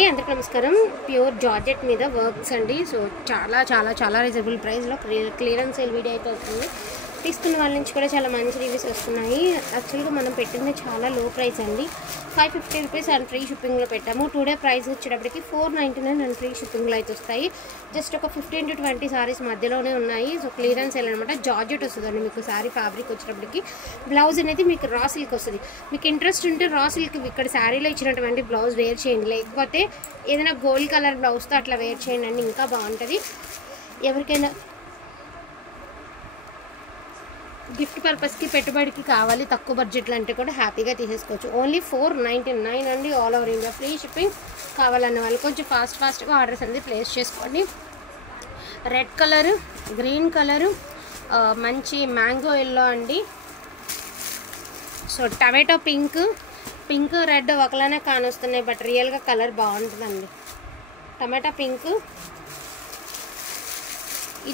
అందరికీ నమస్కారం. Pure georgette మీద వర్క్స్ అండి. సో చాలా రీజనబుల్ ప్రైస్లో క్లియరెన్స్ సేల్ వీడియో అయితే వస్తుంది. తీసుకున్న వాళ్ళ నుంచి కూడా చాలా మంచి రివ్యూస్ వస్తున్నాయి. యాక్చువల్గా మనం పెట్టింది చాలా లో ప్రైస్ అండి. 550 రూపీస్ అండ్ ఫ్రీ షిప్పింగ్లో పెట్టాము. టుడే ప్రైస్ వచ్చేటప్పటికి 499 అండ్ ఫ్రీ షిప్పింగ్లో అయితే వస్తాయి. జస్ట్ ఒక 15 to 20 సారీస్ మధ్యలోనే ఉన్నాయి. సో క్లియరెన్స్ సేల్ అనమాట. జార్జెట్ వస్తుందండి మీకు శారీ ఫ్యాబ్రిక్ వచ్చేటప్పటికి. బ్లౌజ్ అనేది మీకు రా సిల్క్ వస్తుంది. మీకు ఇంట్రెస్ట్ ఉంటే రా సిల్క్ ఇక్కడ శారీలో ఇచ్చినటువంటి బ్లౌజ్ వేర్ చేయండి, లేకపోతే ఏదైనా గోల్డ్ కలర్ బ్లౌజ్తో అట్లా వేర్ చేయండి అండి, ఇంకా బాగుంటుంది. ఎవరికైనా గిఫ్ట్ పర్పస్కి పెట్టుబడికి కావాలి తక్కువ బడ్జెట్లో అంటే కూడా హ్యాపీగా తీసేసుకోవచ్చు. ఓన్లీ 499 అండి. All over India free shipping. కావాలన్న వాళ్ళు కొంచెం ఫాస్ట్గా ఆర్డర్స్ అనేది ప్లేస్ చేసుకోండి. రెడ్ కలరు, గ్రీన్ కలరు, మంచి మ్యాంగో ఎల్లో అండి. సో టమాటో పింక్ రెడ్ ఒకలానే కానొస్తున్నాయి, బట్ రియల్గా కలర్ బాగుంటుందండి. టమాటా పింక్,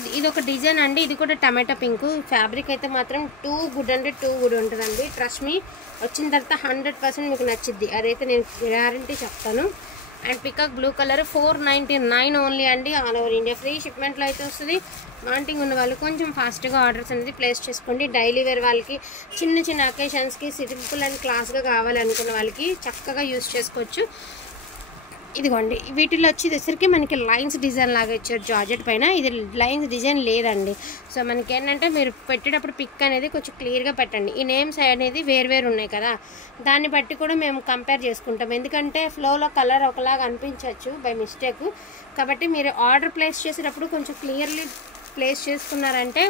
ఇది ఒక డిజైన్ అండి. ఇది కూడా టమాటా పింక్. ఫ్యాబ్రిక్ అయితే మాత్రం టూ గుడ్ ఉంటుందండి. ట్రస్ట్ మీ, వచ్చిన తర్వాత 100% మీకు నచ్చిద్ది, అదైతే నేను గ్యారంటీ చెప్తాను. And peacock blue colour 499 only అండి. ఆల్ ఓవర్ ఇండియా ఫ్రీ షిప్మెంట్లో అయితే వస్తుంది. వాంటింగ్ ఉన్న వాళ్ళు కొంచెం ఫాస్ట్గా ఆర్డర్స్ అనేది ప్లేస్ చేసుకోండి. డైలీ వేర్ వాళ్ళకి, చిన్న అకేషన్స్కి సింపుల్ అండ్ క్లాస్గా కావాలి అనుకున్న వాళ్ళకి చక్కగా యూస్ చేసుకోవచ్చు. ఇదిగోండి, వీటిలో వచ్చేసరికి మనకి లైన్స్ డిజైన్ లాగా ఇచ్చారు జార్జెట్ పైన. ఇది లైన్స్ డిజైన్ లేదండి. సో మనకి ఏంటంటే మీరు పెట్టేటప్పుడు పిక్ అనేది కొంచెం క్లియర్గా పెట్టండి. ఈ నేమ్స్ అనేది వేరు ఉన్నాయి కదా, దాన్ని బట్టి కూడా మేము కంపేర్ చేసుకుంటాం. ఎందుకంటే ఫ్లోలో కలర్ ఒకలాగా అనిపించవచ్చు బై మిస్టేక్. కాబట్టి మీరు ఆర్డర్ ప్లేస్ చేసేటప్పుడు కొంచెం క్లియర్లీ ప్లేస్ చేసుకున్నారంటే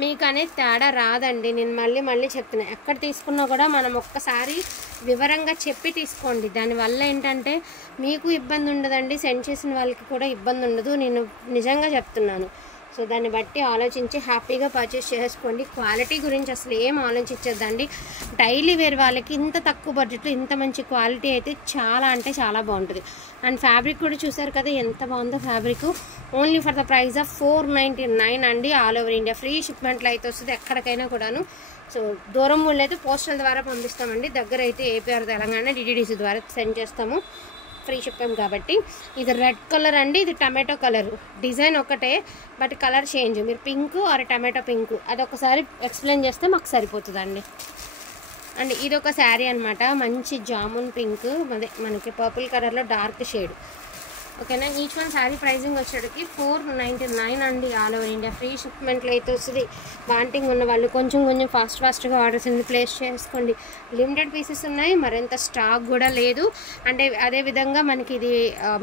మీకు అనేది తేడా రాదండి. నేను మళ్ళీ చెప్తున్నా, ఎక్కడ తీసుకున్నా కూడా మనం ఒక్కసారి వివరంగా చెప్పి తీసుకోండి. దానివల్ల ఏంటంటే మీకు ఇబ్బంది ఉండదండి, సెండ్ చేసిన వాళ్ళకి కూడా ఇబ్బంది ఉండదు. నేను నిజంగా చెప్తున్నాను. సో దాన్ని బట్టి ఆలోచించి హ్యాపీగా పర్చేస్ చేసుకోండి. క్వాలిటీ గురించి అసలు ఏం ఆలోచించద్దండి. డైలీ వేర్ వాళ్ళకి ఇంత తక్కువ బడ్జెట్లో ఇంత మంచి క్వాలిటీ అయితే చాలా బాగుంటుంది. అండ్ ఫ్యాబ్రిక్ కూడా చూసారు కదా ఎంత బాగుందో fabric. Only for the price of 499 అండి. ఆల్ ఓవర్ ఇండియా ఫ్రీ షిప్మెంట్లో అయితే వస్తుంది ఎక్కడికైనా కూడాను. సో దూరం ఊళ్ళో అయితే పోస్టల్ ద్వారా పంపిస్తామండి. దగ్గర అయితే ఏపీ ఆర్ తెలంగాణ DTDC ద్వారా సెండ్ చేస్తాము. ఫ్రీ షిప్పింగ్ కాబట్టి. ఇది రెడ్ కలర్ అండి. ఇది టమాటో కలర్. డిజైన్ ఒకటే బట్ కలర్ చేంజ్. మీరు పింక్ ఆర్ టమాటో పింక్ అదొకసారి ఎక్స్ప్లెయిన్ చేస్తే మాకు సరిపోతుందండి. అండ్ ఇది ఒక శారీ అనమాట. మంచి జామున్ పింక్, అదే మనకి పర్పుల్ కలర్లో డార్క్ షేడ్. ఓకేనా. ఈచ్ వన్ శారీ ప్రైజింగ్ వచ్చేటికి 499 అండి. ఆల్ ఓవర్ ఇండియా ఫ్రీ షిప్మెంట్లో అయితే వస్తుంది. వాంటింగ్ ఉన్న వాళ్ళు కొంచెం ఫాస్ట్గా ఆర్డర్స్ అనేది ప్లేస్ చేసుకోండి. లిమిటెడ్ పీసెస్ ఉన్నాయి, మరింత స్టాక్ కూడా లేదు. అంటే అదేవిధంగా మనకి ఇది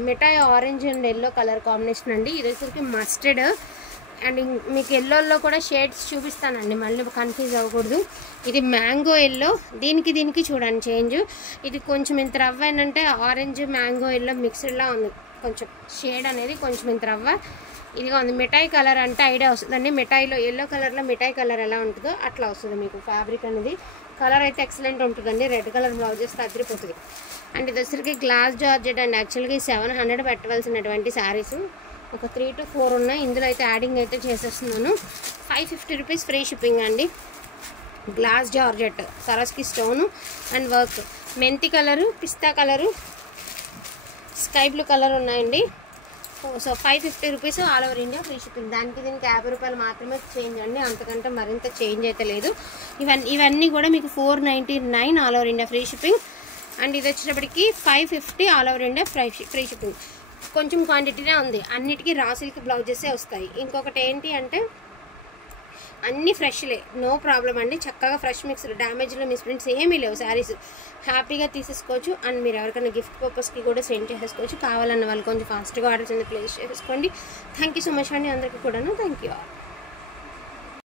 మిఠాయి orange and yellow colour combination అండి. ఇది వచ్చరికి మస్టర్డ్ అండ్ మీకు ఎల్లోలో కూడా షేడ్స్ చూపిస్తానండి, మళ్ళీ కన్ఫ్యూజ్ అవ్వకూడదు. ఇది మ్యాంగో ఎల్లో, దీనికి చూడండి చేంజ్. ఇది కొంచెం ఇంత రవ్వ ఏంటంటే ఆరెంజ్ మ్యాంగో ఎల్లో మిక్స్డ్లా ఉంది. కొంచెం షేడ్ అనేది కొంచెం ఇంత రవ్వ ఇదిగా ఉంది. మిఠాయి కలర్ అంటే ఐడియా వస్తుందండి. మిఠాయిలో ఎల్లో కలర్లో మిఠాయి కలర్ ఎలా ఉంటుందో అట్లా వస్తుంది మీకు ఫ్యాబ్రిక్ అనేది. కలర్ అయితే ఎక్సలెంట్ ఉంటుందండి. రెడ్ కలర్ బ్లౌజ్ చేస్తే అదిరిపోతుంది. అండ్ ఇది వచ్చరికి గ్లాస్ జార్జెట్ అండ్ యాక్చువల్గా 700 పెట్టవలసినటువంటి శారీస్ ఒక 3 to 4 ఉన్నాయి. ఇందులో అయితే యాడింగ్ అయితే చేసేస్తున్నాను. 550 రూపీస్ ఫ్రీ షిప్పింగ్ అండి. Glass georgette, సరస్కి stone and work. మెంతి కలరు, పిస్తా కలరు, స్కై బ్లూ కలర్ ఉన్నాయండి. So 550 rupees all over India free shipping. దీనికి 50 రూపాయలు మాత్రమే చేంజ్ అండి, అంతకంటే మరింత చేంజ్ అయితే లేదు. ఇవన్నీ కూడా మీకు 499 all over India free shipping. And ఇది వచ్చేటప్పటికి 550 all over India free shipping. కొంచెం క్వాంటిటీనే ఉంది. అన్నిటికీ రా సిల్క్ బ్లౌజెసే వస్తాయి. ఇంకొకటి ఏంటి అంటే అన్నీ ఫ్రెష్లే, నో ప్రాబ్లం అండి. చక్కగా ఫ్రెష్ మిక్స్డ్, డ్యామేజ్లో మిస్ప్రింట్స్ ఏమీ లేవు. శారీస్ హ్యాపీగా తీసేసుకోవచ్చు. అండ్ మీరు ఎవరికైనా గిఫ్ట్ పర్పస్కి కూడా సెండ్ చేసేసుకోవచ్చు. కావాలన్న వాళ్ళు కొంచెం ఫాస్ట్గా ఆర్డర్స్ అనేది ప్లేస్ చేసుకోండి. థ్యాంక్ యూ సో మచ్ అండి అందరికీ కూడాను. Thank you all.